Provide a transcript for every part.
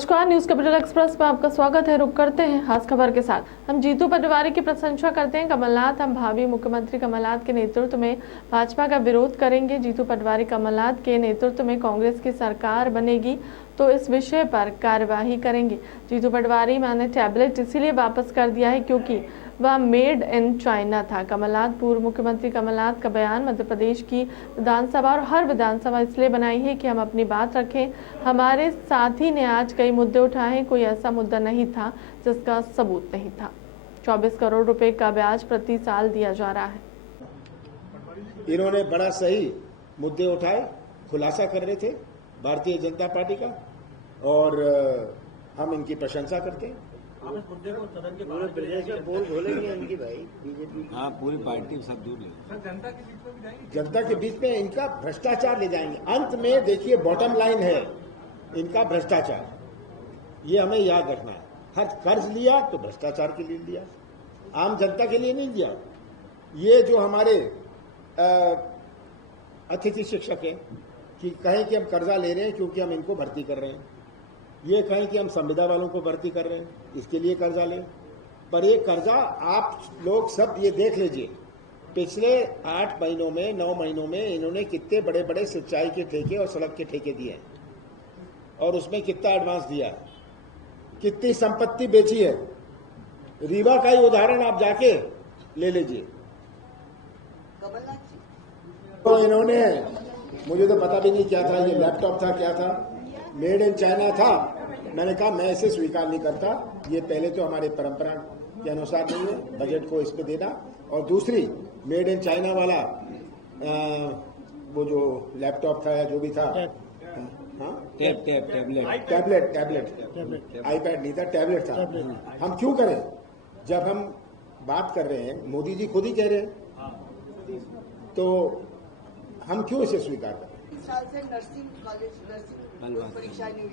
नमस्कार, news capital express में आपका स्वागत है। रुक करते हैं खास खबर के साथ। हम जीतू पटवारी की प्रशंसा करते हैं। कमलनाथ, हम भावी मुख्यमंत्री कमलनाथ के नेतृत्व में भाजपा का विरोध करेंगे। जीतू पटवारी, कमलनाथ के नेतृत्व में कांग्रेस की सरकार बनेगी तो इस विषय पर कार्यवाही करेंगे। जीतू पटवारी, मैंने टैबलेट इसीलिए वापस कर दिया है क्योंकि वह मेड इन चाइना था। कमलनाथ, पूर्व मुख्यमंत्री कमलनाथ का बयान। मध्य प्रदेश की विधानसभा और हर विधानसभा इसलिए बनाई है कि हम अपनी बात रखें। हमारे साथी ने आज कई मुद्दे उठाए हैं, कोई ऐसा मुद्दा नहीं था जिसका सबूत नहीं था। 24 करोड़ रुपए का ब्याज प्रति साल दिया जा रहा है। इन्होंने बड़ा सही मुद्दे उठाए, खुलासा कर रहे थे भारतीय जनता पार्टी का, और हम इनकी प्रशंसा करते हैं। आप इस मुद्दे को सदन के पूरे प्रदेश में बोल बोलेंगे इनकी भाई बीजेपी। हाँ, पूरी पार्टी सब दूर ले जनता के बीच में भी जाएंगे। जनता के बीच में इनका भ्रष्टाचार ले जाएंगे। अंत में देखिए, बॉटम लाइन है इनका भ्रष्टाचार। ये हमें याद रखना है। हर कर्ज लिया तो भ्रष्टाचार के लिए लिया, आम जनता के लिए नहीं लिया। ये जो हमारे अतिथि शिक्षक हैं कि कहें कि हम कर्जा ले रहे हैं क्योंकि हम इनको भर्ती कर रहे हैं, ये कहें कि हम संविदा वालों को भर्ती कर रहे हैं इसके लिए कर्जा लें, पर ये कर्जा आप लोग सब ये देख लीजिए, पिछले 8 महीनों में 9 महीनों में इन्होंने कितने बड़े बड़े सिंचाई के ठेके और सड़क के ठेके दिए हैं, और उसमें कितना एडवांस दिया है, कितनी संपत्ति बेची है। रीवा का ही उदाहरण आप जाके ले लीजिए। तो इन्होंने, मुझे तो पता भी नहीं क्या था, ये लैपटॉप था क्या था, मेड इन चाइना था। मैंने कहा मैं इसे स्वीकार नहीं करता। ये पहले तो हमारे परंपरा के अनुसार नहीं है बजट को इस पे देना, और दूसरी मेड इन चाइना वाला वो जो लैपटॉप था या जो भी था, टैबलेट आईपैड नहीं था, टैबलेट था। हम क्यों करें जब हम बात कर रहे हैं, मोदी जी खुद ही कह रहे हैं, तो हम क्यों इसे स्वीकार करें। 3 साल से नर्सिंग कॉलेज नर्सिंग परीक्षा नहीं हुई।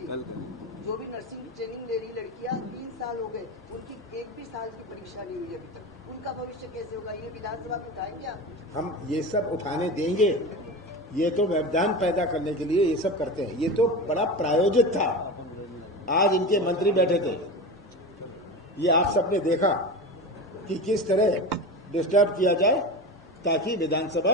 जो भी नर्सिंग ट्रेनिंग ले रही लड़कियां 3 साल हो गए, उनकी एक भी साल की परीक्षा नहीं हुई अभी तक। उनका भविष्य कैसे होगा? ये विधानसभा में उठाएंगे आप? हम ये सब उठाने देंगे। ये तो व्यवधान पैदा करने के लिए ये सब करते हैं। ये तो बड़ा प्रायोजित था। आज इनके मंत्री बैठे थे, ये आप सबने देखा कि किस तरह डिस्टर्ब किया जाए ताकि विधानसभा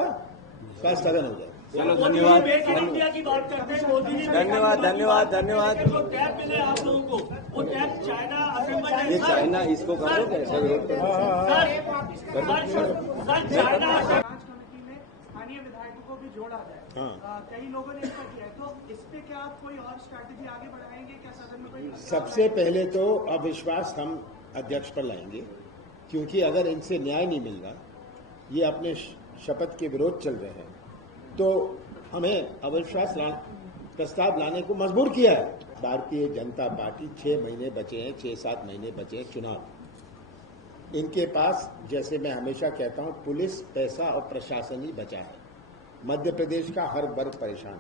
का स्थगन हो जाए। चलो, धन्यवाद इंडिया की बात करते हैं। मोदी जी धन्यवाद। जो टैब मिले आप लोगों को, वो टैब चाइना असेंबल ये चाइना इसको करो कैसे विरोध करो। चाइना कमेटी में स्थानीय विधायकों को भी जोड़ा जाए। कई लोगों ने ऐसा किया है, तो इस पे क्या आप कोई और स्ट्रैटेजी आगे बढ़ाएंगे क्या सदन में? कोई सबसे पहले तो अविश्वास हम अध्यक्ष पर लाएंगे, क्योंकि अगर इनसे न्याय नहीं मिल रहा, ये अपने शपथ के विरोध चल रहे हैं, तो हमें अविश्वास प्रस्ताव लाने को मजबूर किया है। भारतीय जनता पार्टी 6 महीने बचे हैं, 6-7 महीने बचे हैं चुनाव। इनके पास, जैसे मैं हमेशा कहता हूं, पुलिस, पैसा और प्रशासन ही बचा है। मध्य प्रदेश का हर वर्ग परेशान है।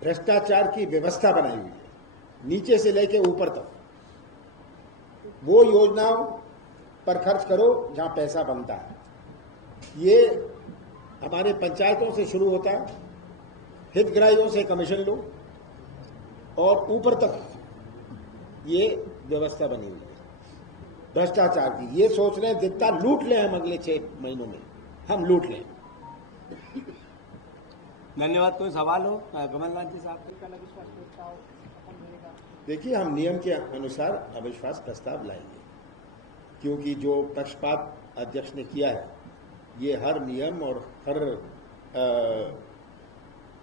भ्रष्टाचार की व्यवस्था बनाई हुई है, नीचे से लेके ऊपर तक। वो योजनाओं पर खर्च करो जहां पैसा बनता है। ये हमारे पंचायतों से शुरू होता है, हितग्राहियों से कमीशन लो, और ऊपर तक ये व्यवस्था बनी हुई है भ्रष्टाचार की। ये सोच रहे हैं जितना लूट लें हम अगले 6 महीनों में, हम लूट लें। धन्यवाद। कोई सवाल हो कमलनाथ जी साहब? देखिए, हम नियम के अनुसार अविश्वास प्रस्ताव लाएंगे, क्योंकि जो पक्षपात अध्यक्ष ने किया है ये हर नियम और हर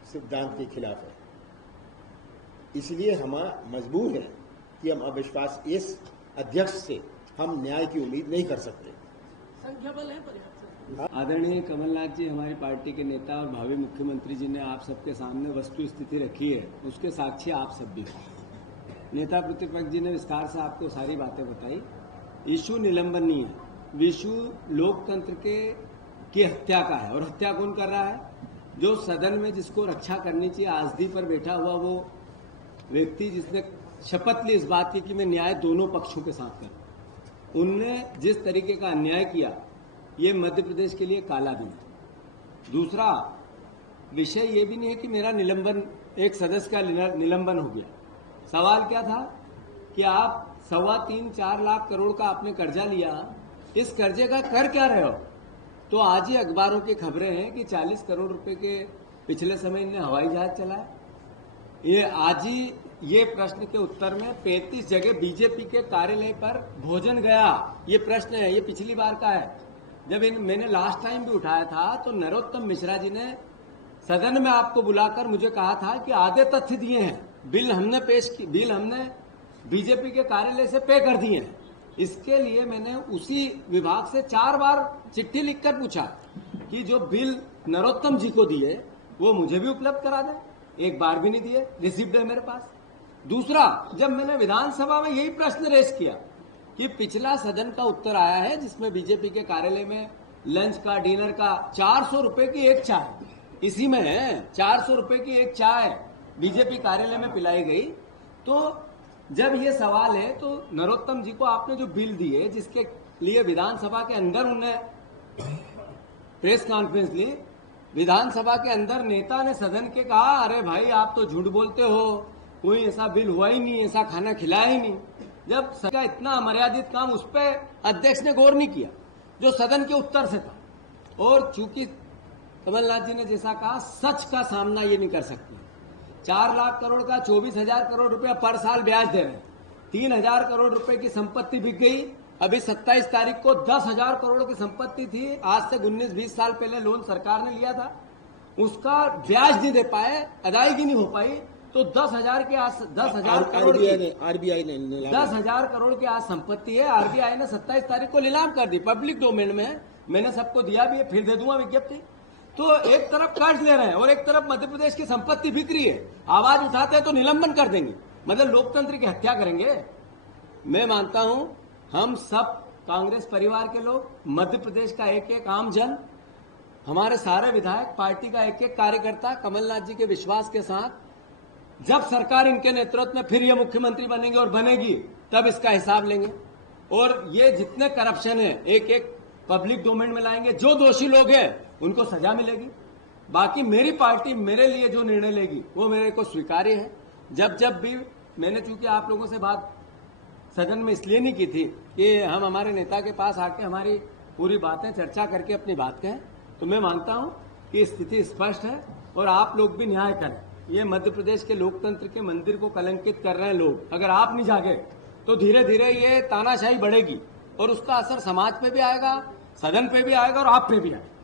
सिद्धांत के खिलाफ है। इसलिए हम मजबूर हैं कि हम अविश्वास, इस अध्यक्ष से हम न्याय की उम्मीद नहीं कर सकते। संख्या बल है पर्याप्त। आदरणीय कमलनाथ जी, हमारी पार्टी के नेता और भावी मुख्यमंत्री जी ने आप सबके सामने वस्तु स्थिति रखी है, उसके साक्षी आप सब भी। नेता प्रतिपक्ष जी ने विस्तार से आपको सारी बातें बताई। इशू निलंबन नहीं है, विशु लोकतंत्र की हत्या का है। और हत्या कौन कर रहा है? जो सदन में जिसको रक्षा करनी चाहिए, आसदी पर बैठा हुआ वो व्यक्ति जिसने शपथ ली इस बात की कि मैं न्याय दोनों पक्षों के साथ करूं, उनने जिस तरीके का अन्याय किया, ये मध्य प्रदेश के लिए काला दिन है। दूसरा विषय ये भी नहीं है कि मेरा निलंबन, एक सदस्य का निलंबन हो गया। सवाल क्या था कि आप 3.25-4 लाख करोड़ का आपने कर्जा लिया, इस कर्जे का कर क्या रहे हो? तो आज ही अखबारों की खबरें हैं कि 40 करोड़ रुपए के पिछले समय इनने हवाई जहाज चलाया। ये आज ही ये प्रश्न के उत्तर में 35 जगह बीजेपी के कार्यालय पर भोजन गया, ये प्रश्न है, ये पिछली बार का है। जब मैंने लास्ट टाइम भी उठाया था तो नरोत्तम मिश्रा जी ने सदन में आपको बुलाकर मुझे कहा था कि आधे तथ्य दिए हैं, बिल हमने बीजेपी के कार्यालय से पे कर दिए हैं। इसके लिए मैंने उसी विभाग से 4 बार चिट्ठी लिखकर पूछा कि जो बिल नरोत्तम जी को दिए वो मुझे भी उपलब्ध करा दें। एक बार भी नहीं दिए, रिसिप्ट है मेरे पास। दूसरा, जब मैंने विधानसभा में यही प्रश्न रेस किया कि पिछला सदन का उत्तर आया है जिसमें बीजेपी के कार्यालय में लंच का, डिनर का 400 रुपए की एक चाय, इसी में है 400 रुपए की एक चाय बीजेपी कार्यालय में पिलाई गई। तो जब ये सवाल है तो नरोत्तम जी को आपने जो बिल दिए, जिसके लिए विधानसभा के अंदर उन्होंने प्रेस कॉन्फ्रेंस ली, विधानसभा के अंदर नेता ने सदन के कहा, अरे भाई आप तो झूठ बोलते हो, कोई ऐसा बिल हुआ ही नहीं, ऐसा खाना खिलाया ही नहीं। जब सदन का इतना अमर्यादित काम, उस पर अध्यक्ष ने गौर नहीं किया जो सदन के उत्तर से था। और चूंकि कमलनाथ जी ने जैसा कहा, सच का सामना ये नहीं कर सकती। 4 लाख करोड़ का 24,000 करोड़ रुपया पर साल ब्याज दे रहे हैं। 3,000 करोड़ रुपए की संपत्ति बिक गई। अभी 27 तारीख को 10,000 करोड़ की संपत्ति थी, आज से 19-20 साल पहले लोन सरकार ने लिया था, उसका ब्याज नहीं दे पाए, अदायगी नहीं हो पाई। तो 10,000 के आज 10,000 करोड़ आरबीआई ने 10,000 करोड़ की आज संपत्ति है। आरबीआई ने 27 तारीख को नीलाम कर दी, पब्लिक डोमेन में, मैंने सबको दिया भी है, फिर दे दूंगा विज्ञप्ति। तो एक तरफ कर्ज ले रहे हैं और एक तरफ मध्य प्रदेश की संपत्ति बिक रही है। आवाज उठाते हैं तो निलंबन कर देंगे, मतलब लोकतंत्र की हत्या करेंगे। मैं मानता हूं हम सब कांग्रेस परिवार के लोग, मध्य प्रदेश का एक एक आम जन, हमारे सारे विधायक, पार्टी का एक एक कार्यकर्ता कमलनाथ जी के विश्वास के साथ जब सरकार इनके नेतृत्व में फिर ये मुख्यमंत्री बनेंगे और बनेगी, तब इसका हिसाब लेंगे। और ये जितने करप्शन है एक एक पब्लिक डोमेन में लाएंगे। जो दोषी लोग हैं उनको सजा मिलेगी। बाकी मेरी पार्टी मेरे लिए जो निर्णय लेगी वो मेरे को स्वीकार्य है। जब भी मैंने, चूंकि आप लोगों से बात सदन में इसलिए नहीं की थी कि हम हमारे नेता के पास आके हमारी पूरी बातें चर्चा करके अपनी बात कहें, तो मैं मानता हूं कि स्थिति स्पष्ट है और आप लोग भी न्याय करें। ये मध्य प्रदेश के लोकतंत्र के मंदिर को कलंकित कर रहे हैं लोग। अगर आप नहीं जागे तो धीरे धीरे ये तानाशाही बढ़ेगी और उसका असर समाज पे भी आएगा, सदन पे भी आएगा और आप पे भी आएगा।